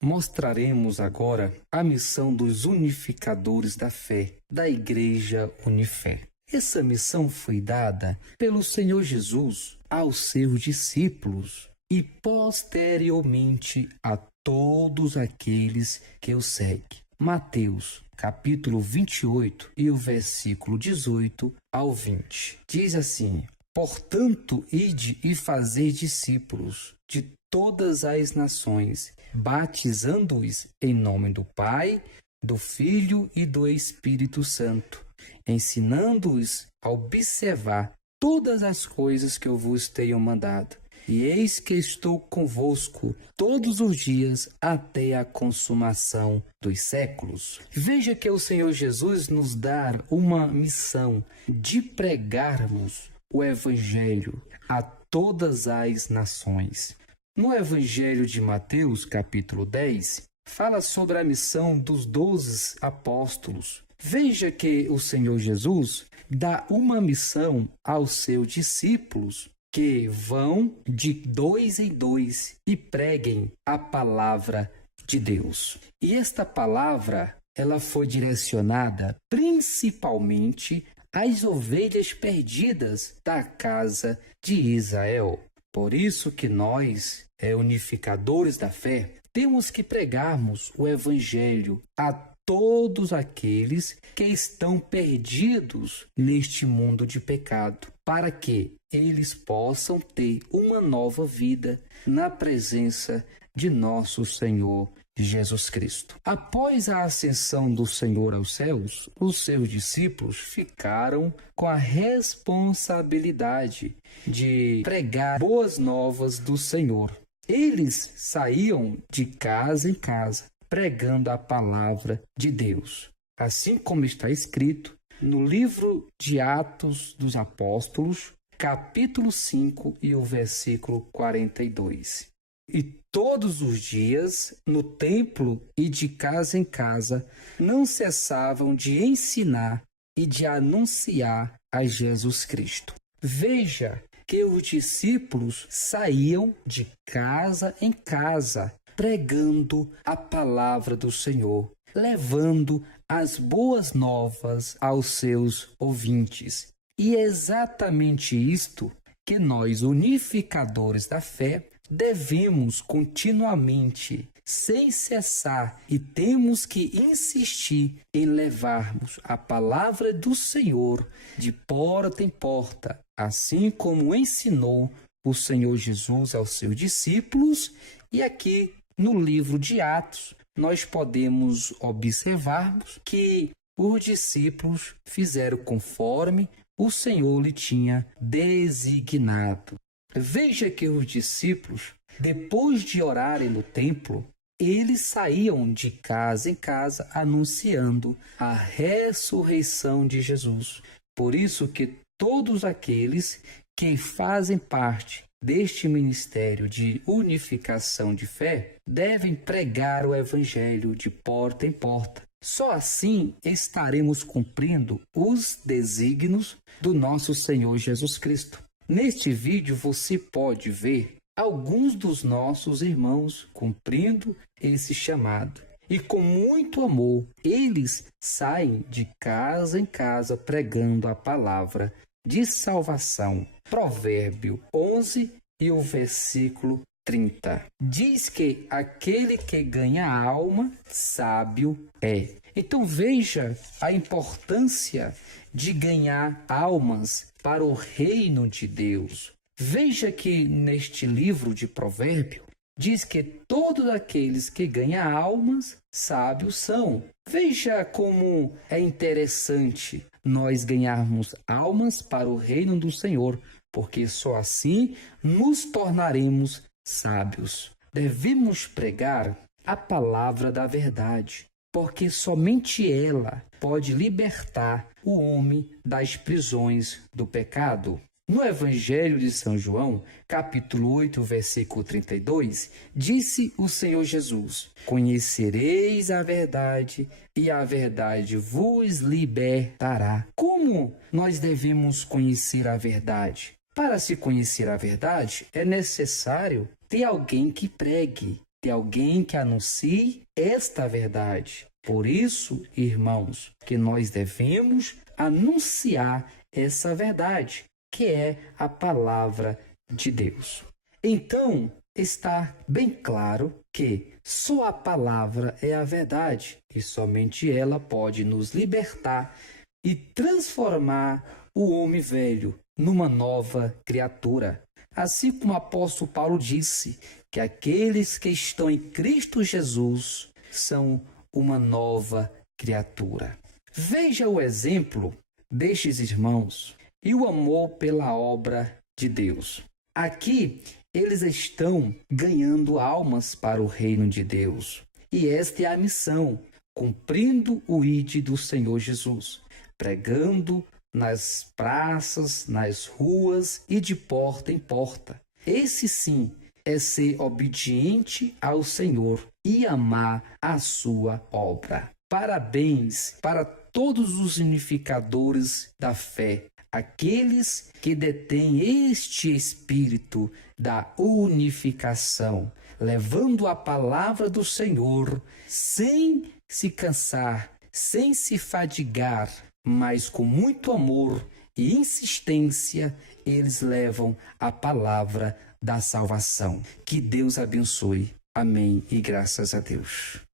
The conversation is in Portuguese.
Mostraremos agora a missão dos unificadores da fé, da Igreja Unifé. Essa missão foi dada pelo Senhor Jesus aos seus discípulos e posteriormente a todos aqueles que o seguem. Mateus, capítulo 28 e o versículo 18 ao 20. Diz assim: Portanto, ide e fazei discípulos de todas as nações, batizando-os em nome do Pai, do Filho e do Espírito Santo, ensinando-os a observar todas as coisas que eu vos tenho mandado. E eis que estou convosco todos os dias até a consumação dos séculos. Veja que o Senhor Jesus nos dá uma missão de pregarmos o Evangelho a todas as nações. No Evangelho de Mateus, capítulo 10, fala sobre a missão dos 12 apóstolos. Veja que o Senhor Jesus dá uma missão aos seus discípulos que vão de 2 em 2 e preguem a palavra de Deus. E esta palavra, ela foi direcionada principalmente às ovelhas perdidas da casa de Israel. Por isso que nós, unificadores da fé, temos que pregarmos o Evangelho a todos aqueles que estão perdidos neste mundo de pecado, para que eles possam ter uma nova vida na presença de nosso Senhor Jesus Cristo. Após a ascensão do Senhor aos céus, os seus discípulos ficaram com a responsabilidade de pregar boas novas do Senhor. Eles saíam de casa em casa, pregando a palavra de Deus, assim como está escrito no livro de Atos dos Apóstolos, capítulo 5 e o versículo 42. E todos os dias, no templo e de casa em casa, não cessavam de ensinar e de anunciar a Jesus Cristo. Veja que os discípulos saíam de casa em casa, pregando a palavra do Senhor, levando as boas novas aos seus ouvintes. E é exatamente isto que nós, unificadores da fé, devemos continuamente, sem cessar, e temos que insistir em levarmos a palavra do Senhor de porta em porta, assim como ensinou o Senhor Jesus aos seus discípulos. E aqui no livro de Atos, nós podemos observarmos que os discípulos fizeram conforme o Senhor lhe tinha designado. Veja que os discípulos, depois de orarem no templo, eles saíam de casa em casa anunciando a ressurreição de Jesus. Por isso que todos aqueles que fazem parte deste ministério de unificação de fé devem pregar o Evangelho de porta em porta. Só assim estaremos cumprindo os desígnios do nosso Senhor Jesus Cristo. Neste vídeo você pode ver alguns dos nossos irmãos cumprindo esse chamado. E com muito amor, eles saem de casa em casa pregando a palavra de salvação. Provérbio 11 e o versículo 30. Diz que aquele que ganha a alma, sábio é. Então veja a importância de ganhar almas para o reino de Deus. Veja que neste livro de Provérbio diz que todos aqueles que ganham almas, sábios são. Veja como é interessante nós ganharmos almas para o reino do Senhor, porque só assim nos tornaremos sábios. Devemos pregar a palavra da verdade, porque somente ela pode libertar o homem das prisões do pecado. No Evangelho de São João, capítulo 8, versículo 32, disse o Senhor Jesus: Conhecereis a verdade, e a verdade vos libertará. Como nós devemos conhecer a verdade? Para se conhecer a verdade, é necessário ter alguém que pregue, ter alguém que anuncie esta verdade. Por isso, irmãos, que nós devemos anunciar essa verdade, que é a palavra de Deus. Então, está bem claro que só a palavra é a verdade e somente ela pode nos libertar e transformar o homem velho numa nova criatura. Assim como o apóstolo Paulo disse que aqueles que estão em Cristo Jesus são uma nova criatura. Veja o exemplo destes irmãos e o amor pela obra de Deus. Aqui, eles estão ganhando almas para o reino de Deus. E esta é a missão, cumprindo o ID do Senhor Jesus, pregando nas praças, nas ruas e de porta em porta. Esse sim é ser obediente ao Senhor e amar a sua obra. Parabéns para todos os unificadores da fé, aqueles que detêm este espírito da unificação, levando a palavra do Senhor sem se cansar, sem se fadigar, mas com muito amor e insistência, eles levam a palavra da salvação. Que Deus abençoe. Amém e graças a Deus.